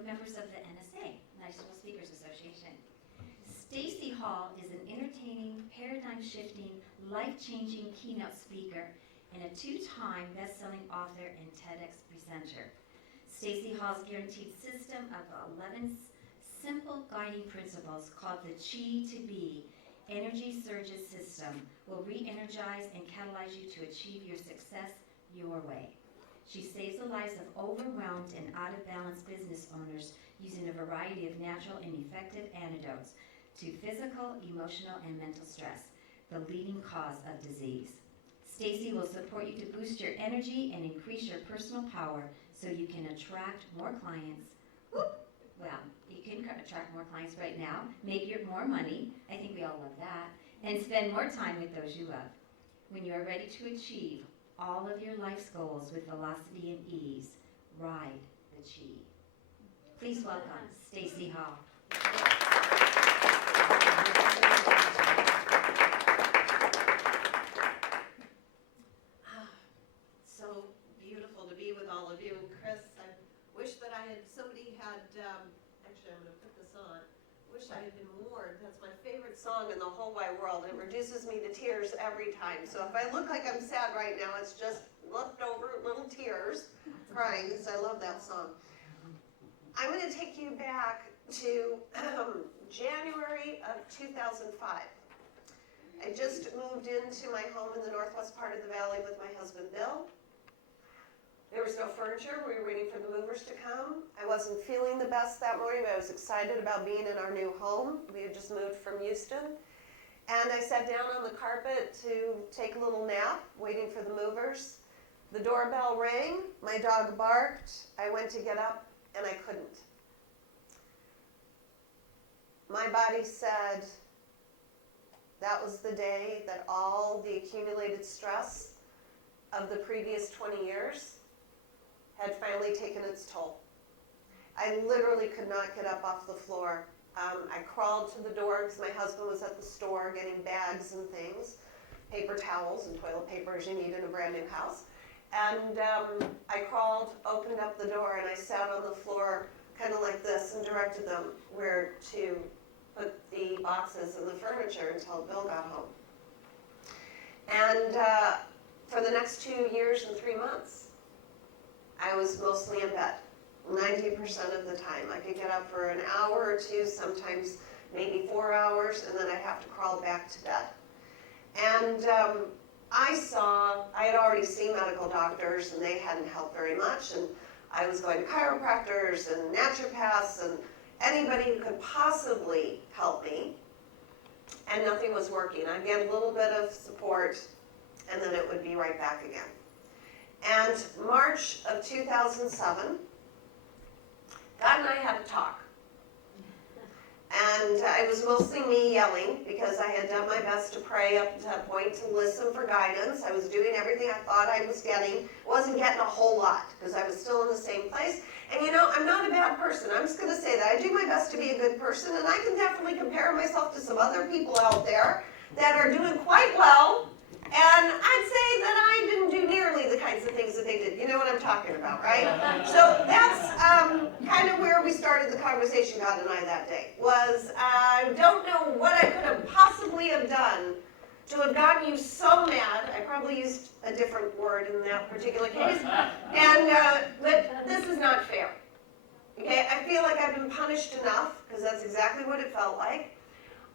both members of the NSA, National Speakers Association. Stacey Hall is an entertaining, paradigm-shifting, life-changing keynote speaker and a two-time best-selling author and TEDx presenter. Stacey Hall's guaranteed system of 11 simple guiding principles called the Chi to Be Energy Surges System will re-energize and catalyze you to achieve your success your way. She saves the lives of overwhelmed and out-of-balance business owners using a variety of natural and effective antidotes to physical, emotional, and mental stress, the leading cause of disease. Stacey will support you to boost your energy and increase your personal power so you can attract more clients. Well, you can attract more clients right now, make more money, I think we all love that, and spend more time with those you love. When you are ready to achieve all of your life's goals with velocity and ease, ride the Chi. Please welcome Stacey Hall. So beautiful to be with all of you. Chris, I wish that somebody had, actually I'm going to put this on, wish I had been warned. That's my favorite song in the whole wide world. It reduces me to tears every time. So if I look like I'm sad right now, it's just leftover little tears crying because I love that song. I'm going to take you back to January of 2005. I just moved into my home in the northwest part of the valley with my husband, Bill. There was no furniture. We were waiting for the movers to come. I wasn't feeling the best that morning, but I was excited about being in our new home. We had just moved from Houston. And I sat down on the carpet to take a little nap, waiting for the movers. The doorbell rang. My dog barked. I went to get up, and I couldn't. My body said that was the day that all the accumulated stress of the previous 20 years had finally taken its toll. I literally could not get up off the floor. I crawled to the door because my husband was at the store getting bags and things, paper towels and toilet paper as you need in a brand new house. And I crawled, opened up the door, and I sat on the floor kind of like this and directed them where to put the boxes and the furniture until Bill got home. And for the next 2 years and 3 months, I was mostly in bed, 90% of the time. I could get up for an hour or two, sometimes maybe 4 hours, and then I'd have to crawl back to bed. And I had already seen medical doctors, and they hadn't helped very much, and I was going to chiropractors and naturopaths and anybody who could possibly help me, and nothing was working. I'd get a little bit of support, and then it would be right back again. And March of 2007, God and I had a talk. And it was mostly me yelling because I had done my best to pray up to that point to listen for guidance. I was doing everything I thought I was getting. Wasn't getting a whole lot because I was still in the same place. And you know, I'm not a bad person. I'm just going to say that. I do my best to be a good person, and I can definitely compare myself to some other people out there that are doing quite well. And I'd say that I didn't do nearly the kinds of things that they did. You know what I'm talking about, right? So that's kind of where we started the conversation, God and I, that day. Was I don't know what I could have possibly have done to have gotten you so mad. I probably used a different word in that particular case. And that this is not fair. Okay, I feel like I've been punished enough, because that's exactly what it felt like.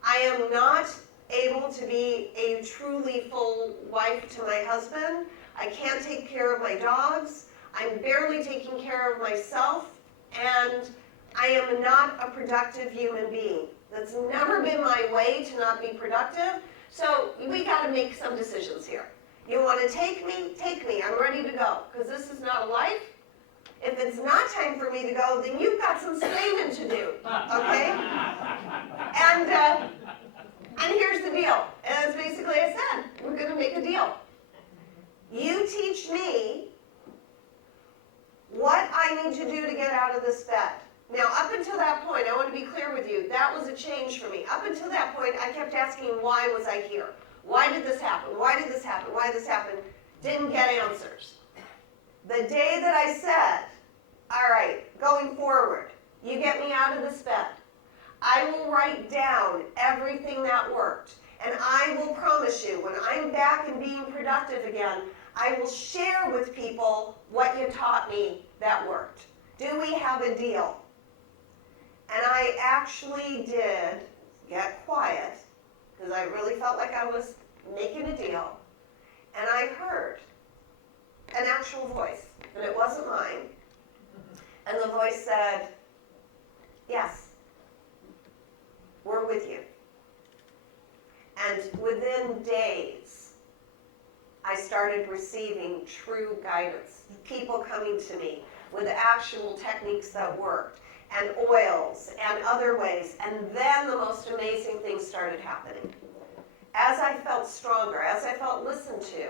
I am not able to be a truly full wife to my husband. I can't take care of my dogs. I'm barely taking care of myself, and I am not a productive human being. That's never been my way to not be productive. So we got to make some decisions here. You want to take me? Take me. I'm ready to go, because this is not a life. If it's not time for me to go, then you've got some slaving to do, okay? And here's the deal. As basically I said, we're going to make a deal. You teach me what I need to do to get out of this bed. Now, up until that point, I want to be clear with you, that was a change for me. Up until that point, I kept asking, why was I here? Why did this happen? Why did this happen? Why did this happen? Didn't get answers. The day that I said, all right, going forward, me out of this bed, I will write down everything that worked. And I will promise you, when I'm back and being productive again, I will share with people what you taught me that worked. Do we have a deal? And I actually did get quiet, because I really felt like I was making a deal. And I heard an actual voice, and it wasn't mine. And the voice said, yes, we're with you. And within days, I started receiving true guidance. People coming to me with actual techniques that worked, and oils, and other ways. And then the most amazing things started happening. As I felt stronger, as I felt listened to,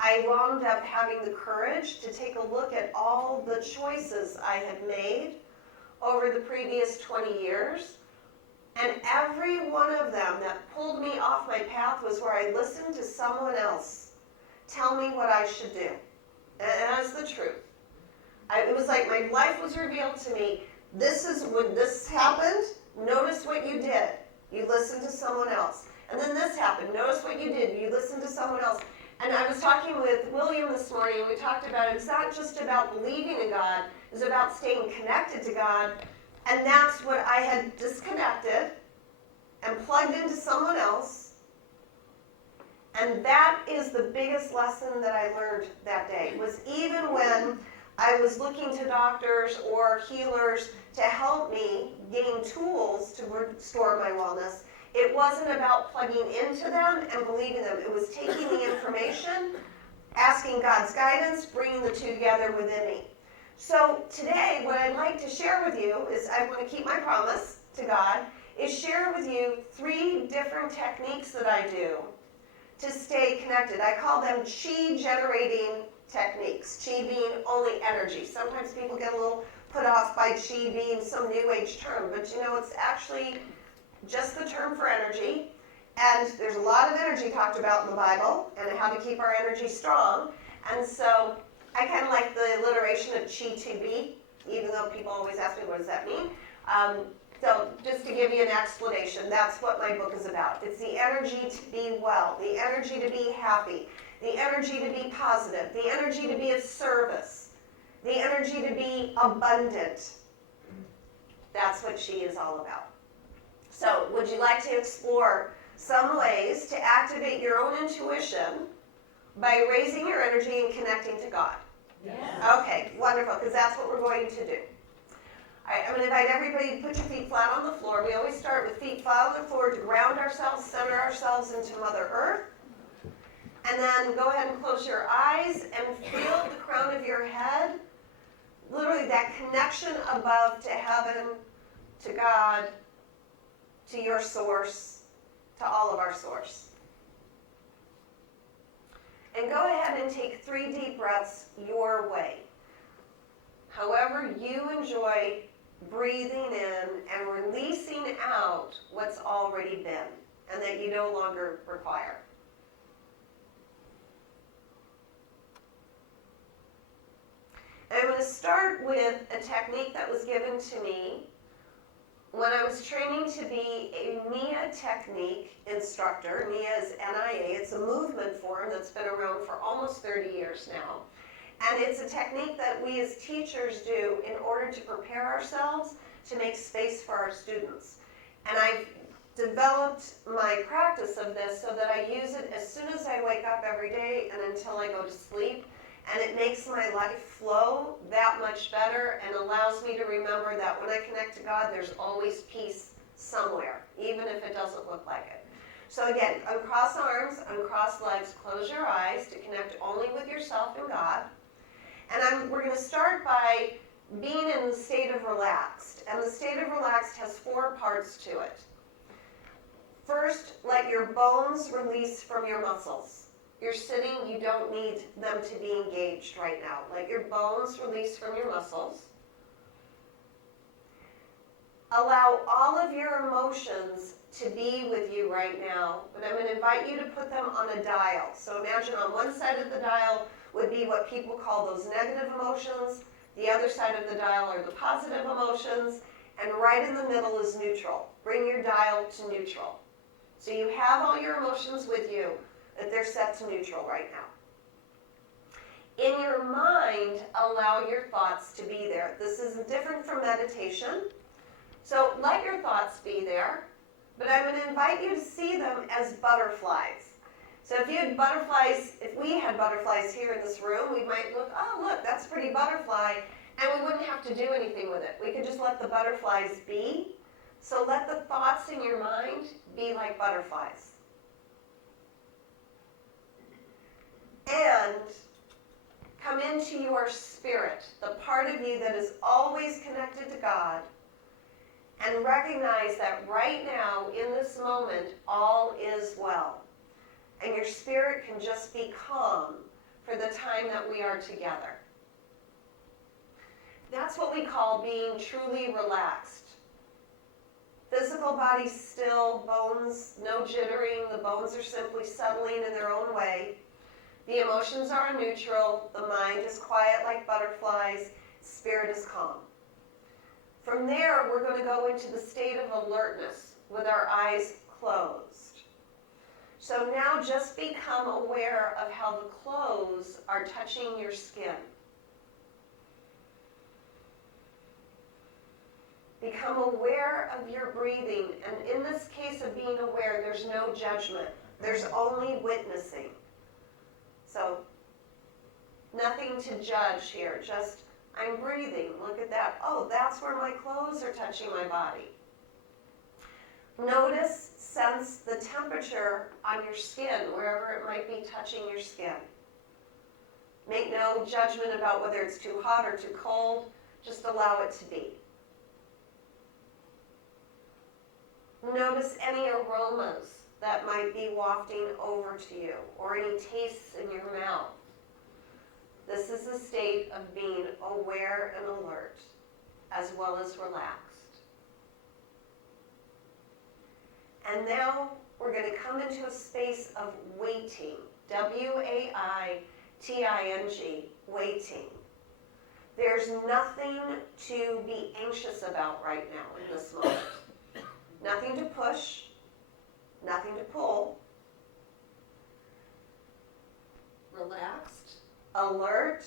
I wound up having the courage to take a look at all the choices I had made over the previous 20 years. And every one of them that pulled me off my path was where I listened to someone else tell me what I should do. And that's the truth. It was like my life was revealed to me. This is when this happened, notice what you did. You listened to someone else. And then this happened, notice what you did. You listened to someone else. And I was talking with William this morning, and we talked about it's not just about believing in God, it's about staying connected to God. And that's what I had disconnected and plugged into someone else. And that is the biggest lesson that I learned that day, was even when I was looking to doctors or healers to help me gain tools to restore my wellness, it wasn't about plugging into them and believing them. It was taking the information, asking God's guidance, bringing the two together within me. So today, what I'd like to share with you is, I want to keep my promise to God, is share with you 3 different techniques that I do to stay connected. I call them chi generating techniques. Chi being only energy. Sometimes people get a little put off by chi being some new age term, but you know, it's actually just the term for energy. And there's a lot of energy talked about in the Bible and how to keep our energy strong. And so I kind of like the alliteration of chi to be, even though people always ask me, what does that mean? So just to give you an explanation, that's what my book is about. It's the energy to be well, the energy to be happy, the energy to be positive, the energy to be of service, the energy to be abundant. That's what chi is all about. So would you like to explore some ways to activate your own intuition by raising your energy and connecting to God? Yes. Okay, wonderful, because that's what we're going to do. I'm going to invite everybody to put your feet flat on the floor. We always start with feet flat on the floor to ground ourselves, center ourselves into Mother Earth. And then go ahead and close your eyes and feel the crown of your head. Literally that connection above to heaven, to God, to your source, to all of our source. And go ahead and take 3 deep breaths your way. However you enjoy breathing in and releasing out what's already been and that you no longer require. And I'm going to start with a technique that was given to me when I was training to be a NIA technique instructor. NIA is N-I-A. It's a movement form that's been around for almost 30 years now. And it's a technique that we as teachers do in order to prepare ourselves to make space for our students. And I've developed my practice of this so that I use it as soon as I wake up every day and until I go to sleep. And it makes my life flow that much better and allows me to remember that when I connect to God, there's always peace somewhere, even if it doesn't look like it. So again, uncross arms, uncross legs, close your eyes to connect only with yourself and God. And we're going to start by being in the state of relaxed. And the state of relaxed has 4 parts to it. First, let your bones release from your muscles. You're sitting, you don't need them to be engaged right now. Let your bones release from your muscles. Allow all of your emotions to be with you right now. But I'm going to invite you to put them on a dial. So imagine on one side of the dial would be what people call those negative emotions. The other side of the dial are the positive emotions. and right in the middle is neutral. Bring your dial to neutral. So you have all your emotions with you, that they're set to neutral right now. In your mind, allow your thoughts to be there. This is different from meditation. So let your thoughts be there, but I'm going to invite you to see them as butterflies. So if you had butterflies, if we had butterflies here in this room, we might look, oh look, that's a pretty butterfly, and we wouldn't have to do anything with it. We could just let the butterflies be. So let the thoughts in your mind be like butterflies. And come into your spirit, the part of you that is always connected to God, and recognize that right now, in this moment, all is well. And your spirit can just be calm for the time that we are together. That's what we call being truly relaxed. Physical body still, bones, no jittering, the bones are simply settling in their own way. The emotions are neutral, the mind is quiet like butterflies, spirit is calm. From there, we're going to go into the state of alertness with our eyes closed. So now just become aware of how the clothes are touching your skin. Become aware of your breathing, and in this case of being aware, there's no judgment. There's only witnessing. So, nothing to judge here, just I'm breathing. Look at that. Oh, that's where my clothes are touching my body. Notice, sense the temperature on your skin, wherever it might be touching your skin. Make no judgment about whether it's too hot or too cold. Just allow it to be. Notice any aromas that might be wafting over to you, or any tastes in your mouth. This is a state of being aware and alert, as well as relaxed. And now we're going to come into a space of waiting, W-A-I-T-I-N-G, waiting. There's nothing to be anxious about right now in this moment. Nothing to push, nothing to pull. Relaxed, alert,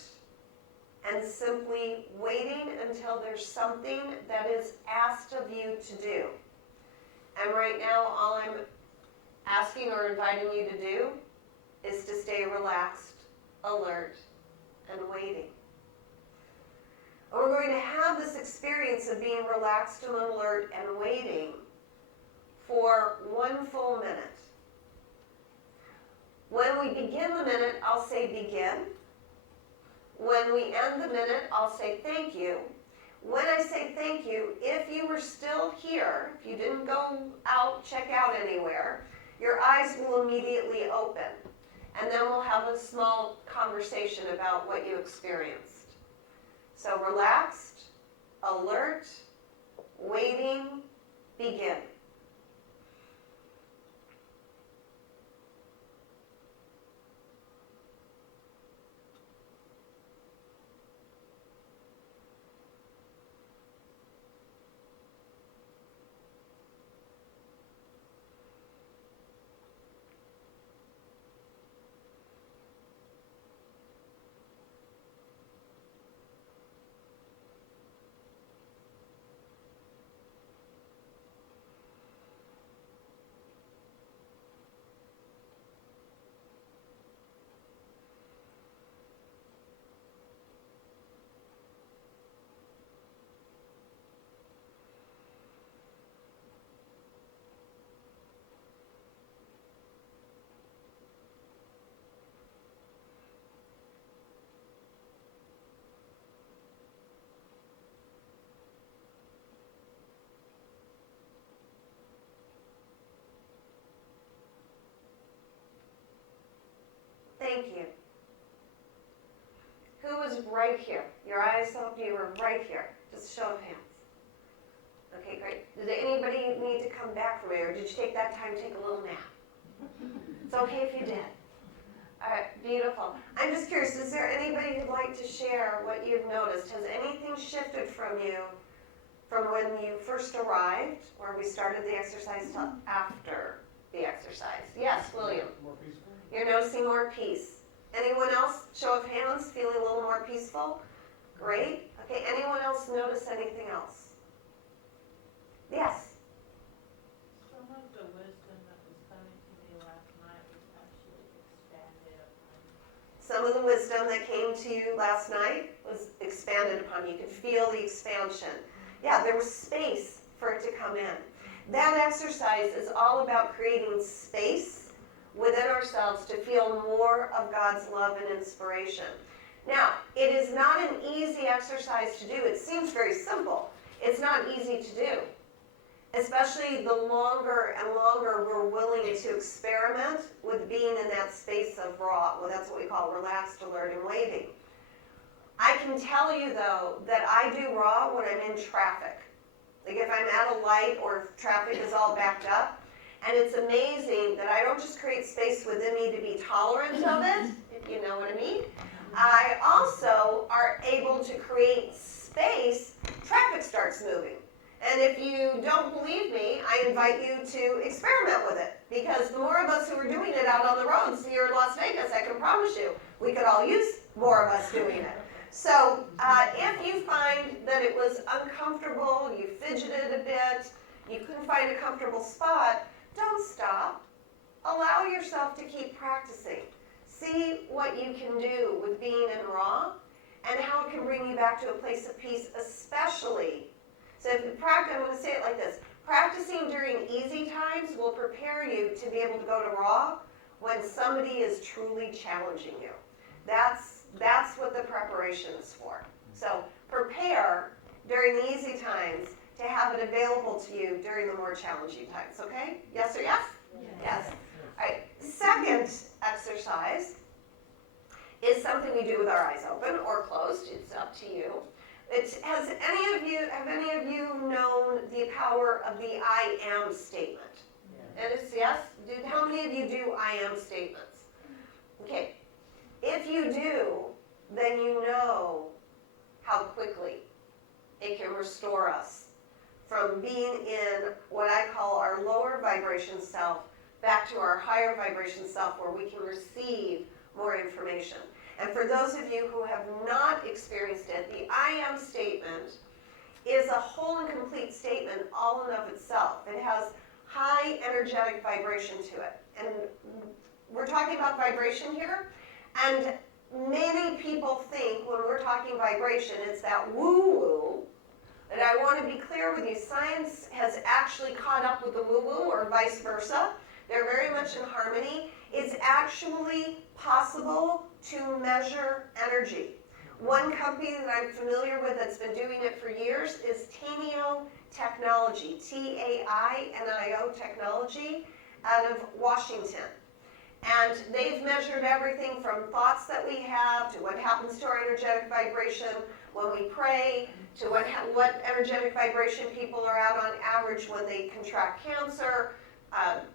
and simply waiting until there's something that is asked of you to do. And right now, all I'm asking or inviting you to do is to stay relaxed, alert, and waiting. And we're going to have this experience of being relaxed and alert and waiting for 1 full minute. When we begin the minute, I'll say begin. When we end the minute, I'll say thank you. When I say thank you, if you were still here, if you didn't go out, check out anywhere, your eyes will immediately open. And then we'll have a small conversation about what you experienced. So relaxed, alert, waiting, begin. Thank you. Who was right here? Your eyes open, you were right here. Just show of hands. Okay, great. Did anybody need to come back from here, or did you take that time to take a little nap? It's okay if you did. All right, beautiful. I'm just curious, is there anybody who'd like to share what you've noticed? Has anything shifted from you from when you first arrived, where we started the exercise, till after the exercise? Yes, William? More peaceful? You're noticing more peace. Anyone else, show of hands, feeling a little more peaceful? Great. Okay, anyone else notice anything else? Yes? Some of the wisdom that was coming to me last night was actually expanded upon. Some of the wisdom that came to you last night was expanded upon you. You could feel the expansion. Yeah, there was space for it to come in. That exercise is all about creating space within ourselves to feel more of God's love and inspiration. Now, it is not an easy exercise to do. It seems very simple. It's not easy to do. Especially the longer and longer we're willing to experiment with being in that space of raw. Well, that's what we call relaxed, alert, and waiting. I can tell you, though, that I do raw when I'm in traffic. Like if I'm at a light or if traffic is all backed up. And it's amazing that I don't just create space within me to be tolerant of it, if you know what I mean. I also are able to create space. Traffic starts moving. And if you don't believe me, I invite you to experiment with it. Because the more of us who are doing it out on the roads here in Las Vegas, I can promise you, we could all use more of us doing it. So if you find that it was uncomfortable, you fidgeted a bit, you couldn't find a comfortable spot, don't stop. Allow yourself to keep practicing. See what you can do with being in raw and how it can bring you back to a place of peace, especially. So if you practice, I'm going to say it like this. Practicing during easy times will prepare you to be able to go to raw when somebody is truly challenging you. That's what the preparation is for. So prepare during the easy times to have it available to you during the more challenging times, okay? Yes or yes? Yes. All right. Second exercise is something we do with our eyes open or closed. It's up to you. Have any of you known the power of the I am statement? And it's yes? How many of you do I am statements? Okay. If you do, then you know how quickly it can restore us from being in what I call our lower vibration self back to our higher vibration self where we can receive more information. And for those of you who have not experienced it, the I am statement is a whole and complete statement all in of itself. It has high energetic vibration to it. And we're talking about vibration here, and many people think when we're talking vibration, it's that woo-woo. And I want to be clear with you, science has actually caught up with the woo-woo or vice versa. They're very much in harmony. It's actually possible to measure energy. One company that I'm familiar with that's been doing it for years is Tainio Technology, Tainio Technology, out of Washington. And they've measured everything from thoughts that we have to what happens to our energetic vibration when we pray, to what energetic vibration people are at on average when they contract cancer,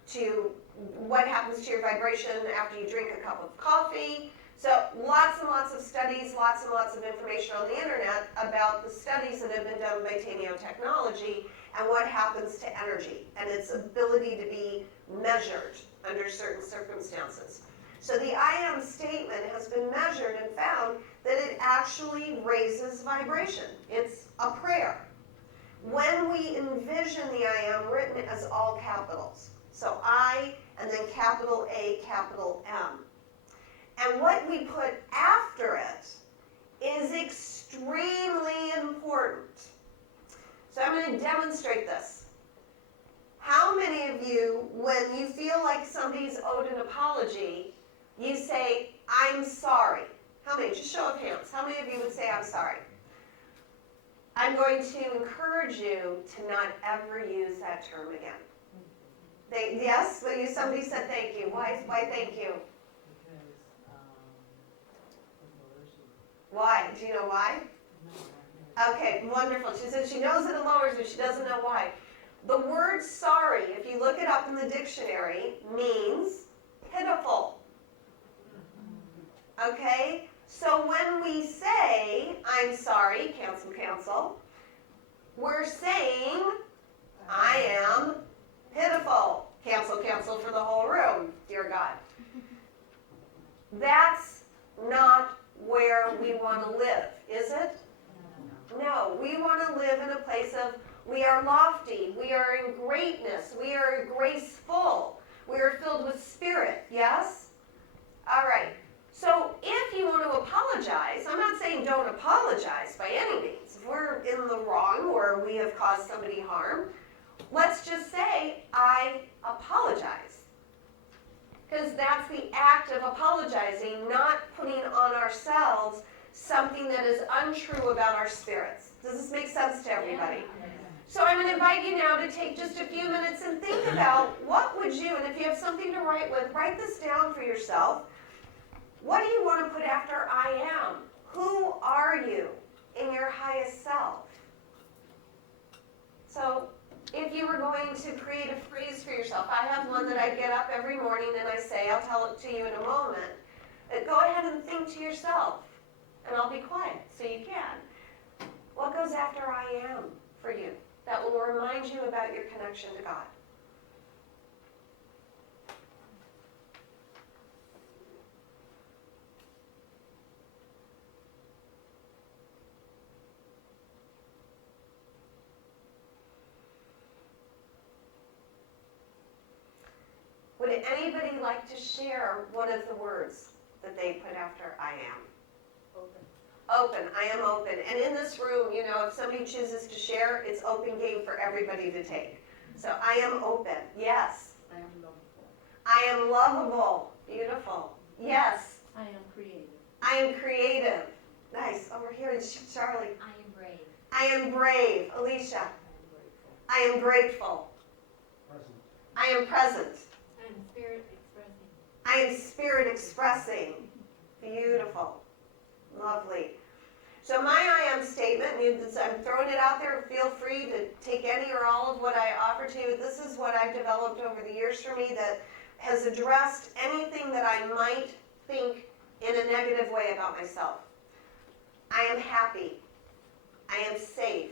to what happens to your vibration after you drink a cup of coffee. So lots and lots of studies, lots and lots of information on the internet about the studies that have been done by Tainio Technology and what happens to energy and its ability to be measured under certain circumstances. So the I am statement has been measured and found that it actually raises vibration. It's a prayer. When we envision the I am written as all capitals, so I and then capital A, capital M. And what we put after it is extremely important. So I'm going to demonstrate this. How many of you, when you feel like somebody's owed an apology, you say, I'm sorry? How many? Just show of hands. How many of you would say, I'm sorry? I'm going to encourage you to not ever use that term again. Yes? Well, somebody said thank you. Why thank you? Because Why? Do you know why? Okay, wonderful. She said she knows that it lowers her. She doesn't know why. The word sorry, if you look it up in the dictionary, means pitiful. Okay? So when we say, I'm sorry, cancel, we're saying, I am pitiful. Cancel, cancel for the whole room, dear God. That's not where we want to live, is it? No, we want to live in a place of we are lofty, we are in greatness, we are graceful, we are filled with spirit, yes? All right, so if you want to apologize, I'm not saying don't apologize by any means. If we're in the wrong or we have caused somebody harm, let's just say, I apologize. Because that's the act of apologizing, not putting on ourselves something that is untrue about our spirits. Does this make sense to everybody? So I'm going to invite you now to take just a few minutes and think about what would you, and if you have something to write with, write this down for yourself. What do you want to put after I am? Who are you in your highest self? So if you were going to create a phrase for yourself, I have one that I get up every morning and I say, I'll tell it to you in a moment. Go ahead and think to yourself, and I'll be quiet so you can. What goes after I am for you? That will remind you about your connection to God. Would anybody like to share one of the words that they put after I am? Open. Open. I am open. And in this room, you know, if somebody chooses to share, it's open game for everybody to take. So I am open. Yes. I am lovable. I am lovable. Beautiful. Yes. I am creative. I am creative. Nice. Over here, Charlie. I am brave. I am brave. Alicia. I am grateful. I am grateful. Present. I am present. I am spirit expressing. I am spirit expressing. Beautiful. Lovely. So my I am statement, I'm throwing it out there. Feel free to take any or all of what I offer to you. This is what I've developed over the years for me that has addressed anything that I might think in a negative way about myself. I am happy. I am safe.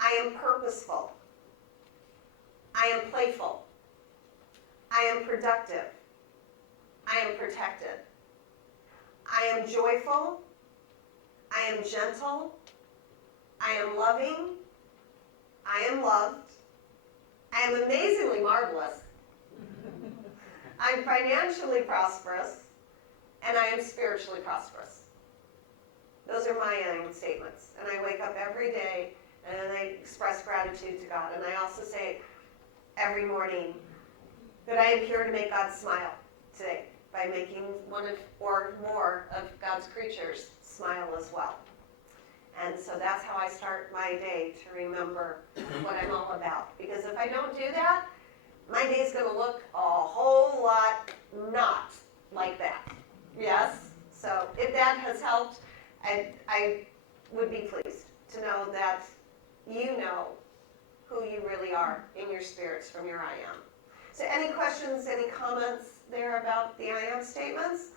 I am purposeful. I am playful. I am productive. I am protected. I am joyful. I am gentle. I am loving. I am loved. I am amazingly marvelous. I'm financially prosperous. And I am spiritually prosperous. Those are my I am statements. And I wake up every day and I express gratitude to God. And I also say every morning that I am here to make God smile today by making one of or more of God's creatures smile as well. And so that's how I start my day, to remember what I'm all about. Because if I don't do that, my day's going to look a whole lot not like that. Yes? So if that has helped, I would be pleased to know that you know who you really are in your spirits from your I am. So any questions, any comments there about the I am statements?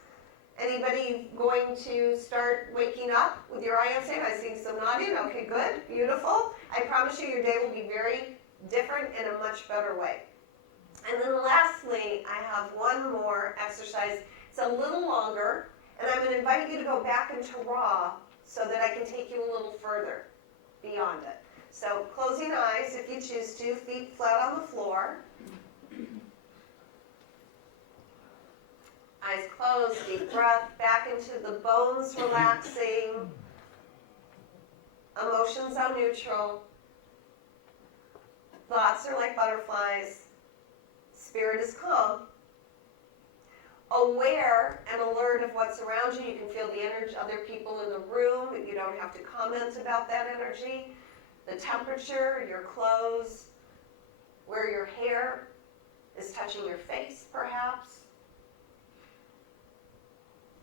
Anybody going to start waking up with your I am statement? I see some nodding. Okay, good, beautiful. I promise you your day will be very different in a much better way. And then lastly, I have one more exercise. It's a little longer, and I'm going to invite you to go back into raw so that I can take you a little further beyond it. So closing eyes if you choose to, feet flat on the floor. Eyes closed, deep breath, back into the bones relaxing. Emotions are neutral. Thoughts are like butterflies. Spirit is calm. Aware and alert of what's around you. You can feel the energy, other people in the room. You don't have to comment about that energy. The temperature, your clothes, where your hair is touching your face, perhaps.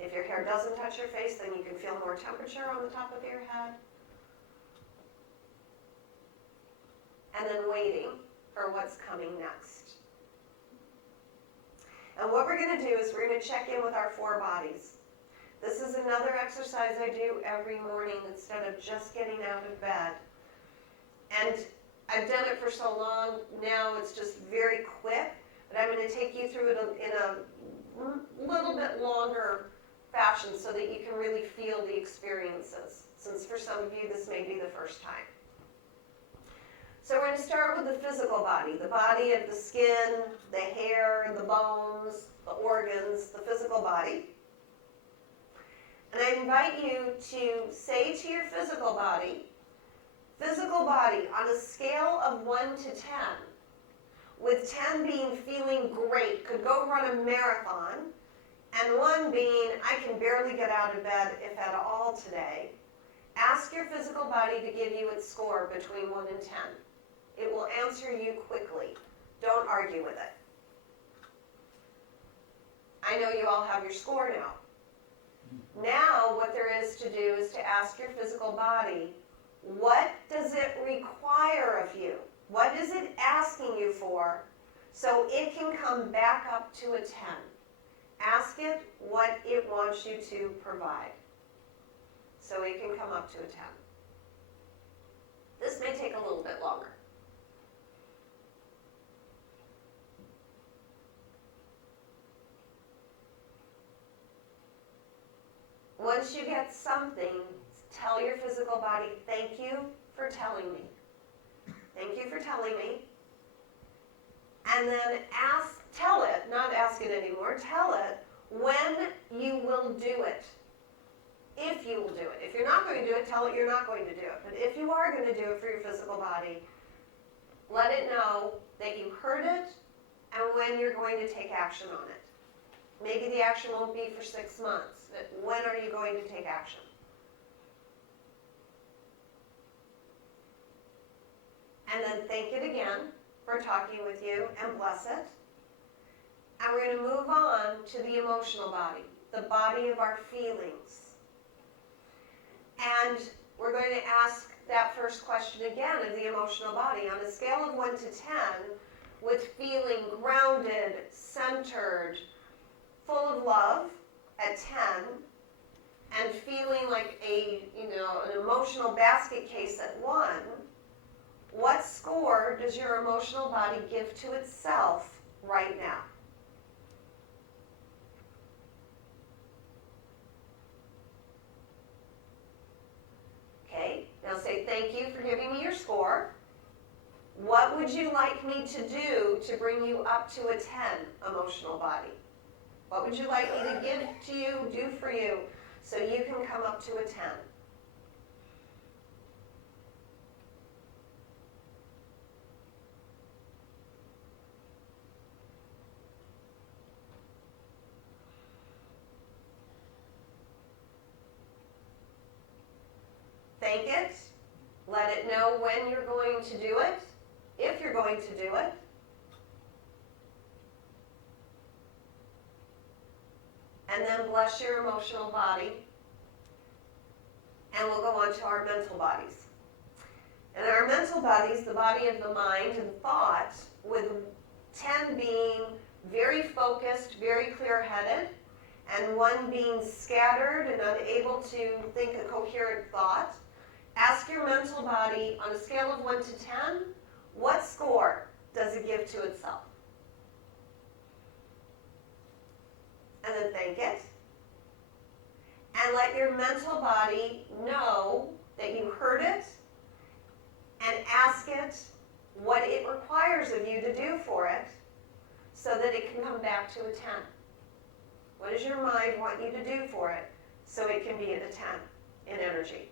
If your hair doesn't touch your face, then you can feel more temperature on the top of your head. And then waiting for what's coming next. And what we're going to do is we're going to check in with our four bodies. This is another exercise I do every morning instead of just getting out of bed. And I've done it for so long, now it's just very quick, but I'm going to take you through it in a little bit longer fashion so that you can really feel the experiences, since for some of you this may be the first time. So we're going to start with the physical body of the skin, the hair, the bones, the organs, the physical body. And I invite you to say to your physical body on a scale of 1 to 10, with 10 being feeling great, could go run a marathon, and 1 being, I can barely get out of bed, if at all today. Ask your physical body to give you its score between 1 and 10. It will answer you quickly. Don't argue with it. I know you all have your score now. Now what there is to do is to ask your physical body, what does it require of you? What is it asking you for so it can come back up to a 10? Ask it what it wants you to provide so it can come up to a 10. This may take a little bit longer. Once you get something, tell your physical body, thank you for telling me. Thank you for telling me. And then tell it, not ask it anymore, tell it when you will do it. If you will do it. If you're not going to do it, tell it you're not going to do it. But if you are going to do it for your physical body, let it know that you heard it and when you're going to take action on it. Maybe the action won't be for 6 months, but when are you going to take action? And then thank it again for talking with you and bless it. And we're going to move on to the emotional body, the body of our feelings. And we're going to ask that first question again of the emotional body on a scale of 1 to 10, with feeling grounded, centered, full of love at 10, and feeling like an emotional basket case at 1. What score does your emotional body give to itself right now? Okay, now say thank you for giving me your score. What would you like me to do to bring you up to a 10 emotional body? What would you like me to give to you, do for you, so you can come up to a 10? Thank it. Let it know when you're going to do it, if you're going to do it. And then bless your emotional body. And we'll go on to our mental bodies. And our mental bodies, the body of the mind and thought, with 10 being very focused, very clear-headed, and 1 being scattered and unable to think a coherent thought. Ask your mental body on a scale of 1 to 10, what score does it give to itself? And then thank it. And let your mental body know that you heard it, and ask it what it requires of you to do for it so that it can come back to a 10. What does your mind want you to do for it so it can be at a 10 in energy?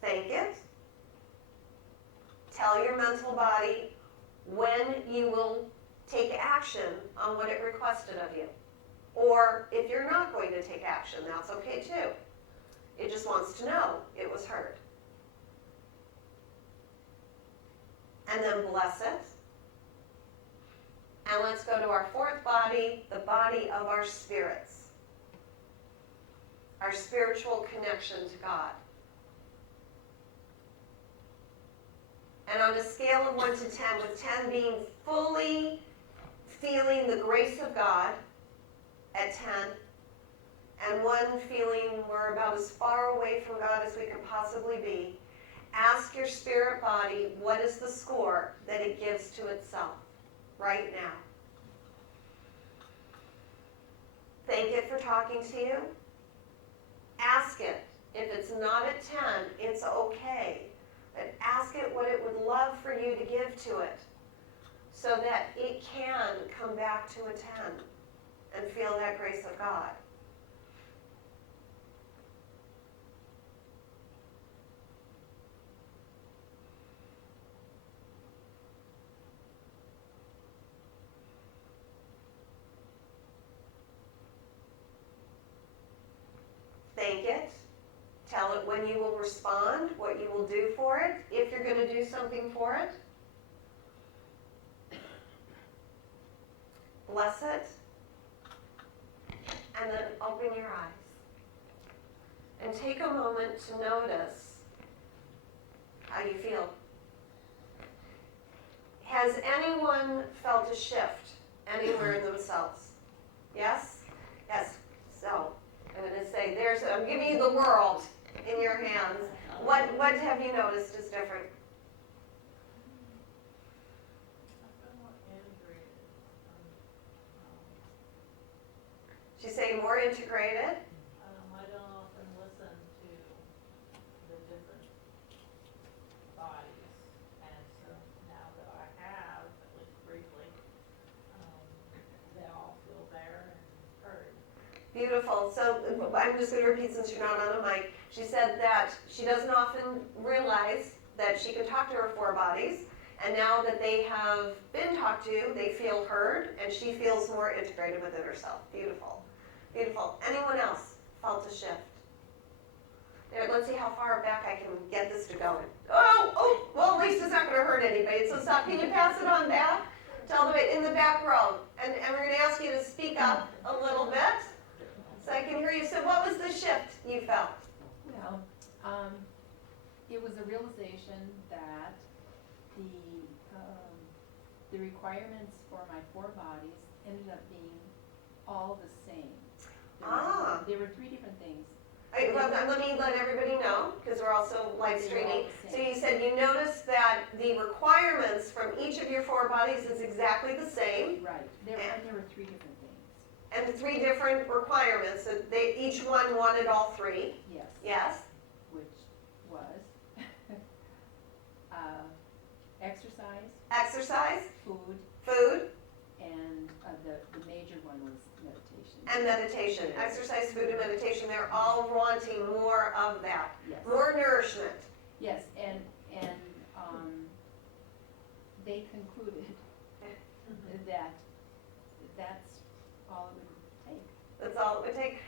Thank it. Tell your mental body when you will take action on what it requested of you. Or if you're not going to take action, that's okay too. It just wants to know it was heard. And then bless it. And let's go to our 4th body, the body of our spirits. Our spiritual connection to God. And on a scale of 1 to 10, with 10 being fully feeling the grace of God at 10, and one feeling we're about as far away from God as we could possibly be, ask your spirit body, what is the score that it gives to itself right now? Thank it for talking to you. Ask it. If it's not a 10, it's okay. But ask it what it would love for you to give to it so that it can come back to a 10 and feel that grace of God. Thank it. Tell it when you will respond, what you will do for it, if you're going to do something for it. Bless it. And then open your eyes. And take a moment to notice how you feel. Has anyone felt a shift anywhere in themselves? Yes? Yes. So, I'm going to say, I'm giving you the world in your hands. What have you noticed is different? I feel more integrated. She's saying more integrated. I don't often listen to the different bodies, and so now that I have, at least briefly, they all feel there and heard. Beautiful. So I'm just going to repeat since you're not on a mic. She said that she doesn't often realize that she can talk to her 4 bodies, and now that they have been talked to, they feel heard, and she feels more integrated within herself. Beautiful. Beautiful. Anyone else felt a shift? There, let's see how far back I can get this to go. Well, at least it's not going to hurt anybody. So stop. Can you pass it on back? Tell the way in the back row. And we're going to ask you to speak up a little bit so I can hear you. So what was the shift you felt? Well, it was a realization that the requirements for my 4 bodies ended up being all the same. There were 3 different things. Let me let everybody know, because we're also live streaming. So you said you noticed that the requirements from each of your 4 bodies is exactly the same. Right. There were 3 different things. And 3 different requirements. So each one wanted all 3. Yes. Yes. Which was exercise, Exercise, food, food, and the major one was meditation. and meditation. Exercise, food, and meditation. They're all wanting more of that. Yes. More nourishment. Yes, and they concluded that that's all it would take. That's all it would take.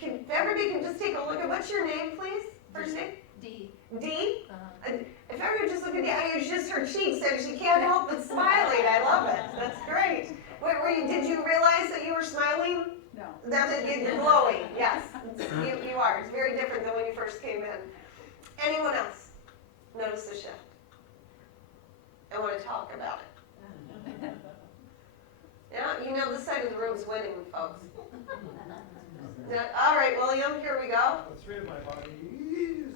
If everybody can just take a look at, what's your name, please? First name? D. D? If everyone just look at D, just her cheeks, and she can't help but smiling. I love it. That's great. Did you realize that you were smiling? No. You're glowing. Yes, you are. It's very different than when you first came in. Anyone else notice the shift? I want to talk about it. Yeah, this side of the room's winning, folks. All right, William, here we go. 3 of my bodies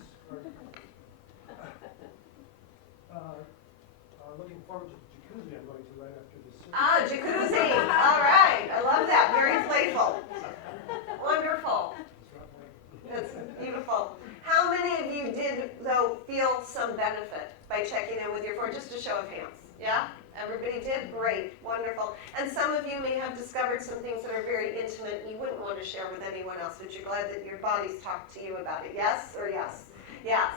are looking forward to the jacuzzi I'm going to right after this. Jacuzzi. All right, I love that. Very playful. Wonderful. That's beautiful. How many of you did, though, feel some benefit by checking in with your 4? Just a show of hands. Yeah? Everybody did? Great. Wonderful. And some of you may have discovered some things that are very intimate and you wouldn't want to share with anyone else, but you're glad that your bodies talked to you about it. Yes or yes? Yes.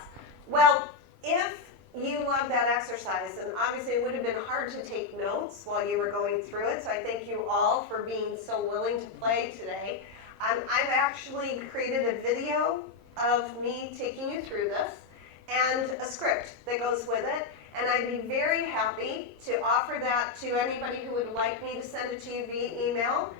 Well, if you love that exercise, and obviously it would have been hard to take notes while you were going through it, so I thank you all for being so willing to play today. I've actually created a video of me taking you through this and a script that goes with it. And I'd be very happy to offer that to anybody who would like me to send it to you via email.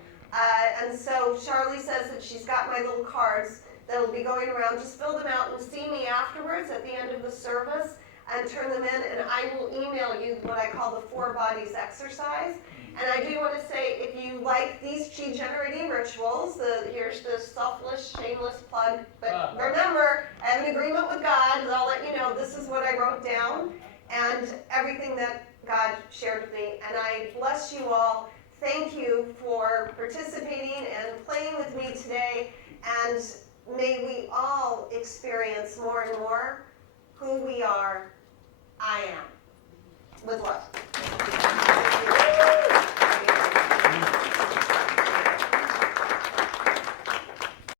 And so Charlie says that she's got my little cards that'll be going around. Just fill them out and see me afterwards at the end of the service and turn them in. And I will email you what I call the 4 bodies exercise. And I do want to say, if you like these chi generating rituals, here's the selfless, shameless plug, but remember, I have an agreement with God, and I'll let you know this is what I wrote down, and everything that God shared with me, and I bless you all. Thank you for participating and playing with me today, and may we all experience more and more who we are, I am. With love.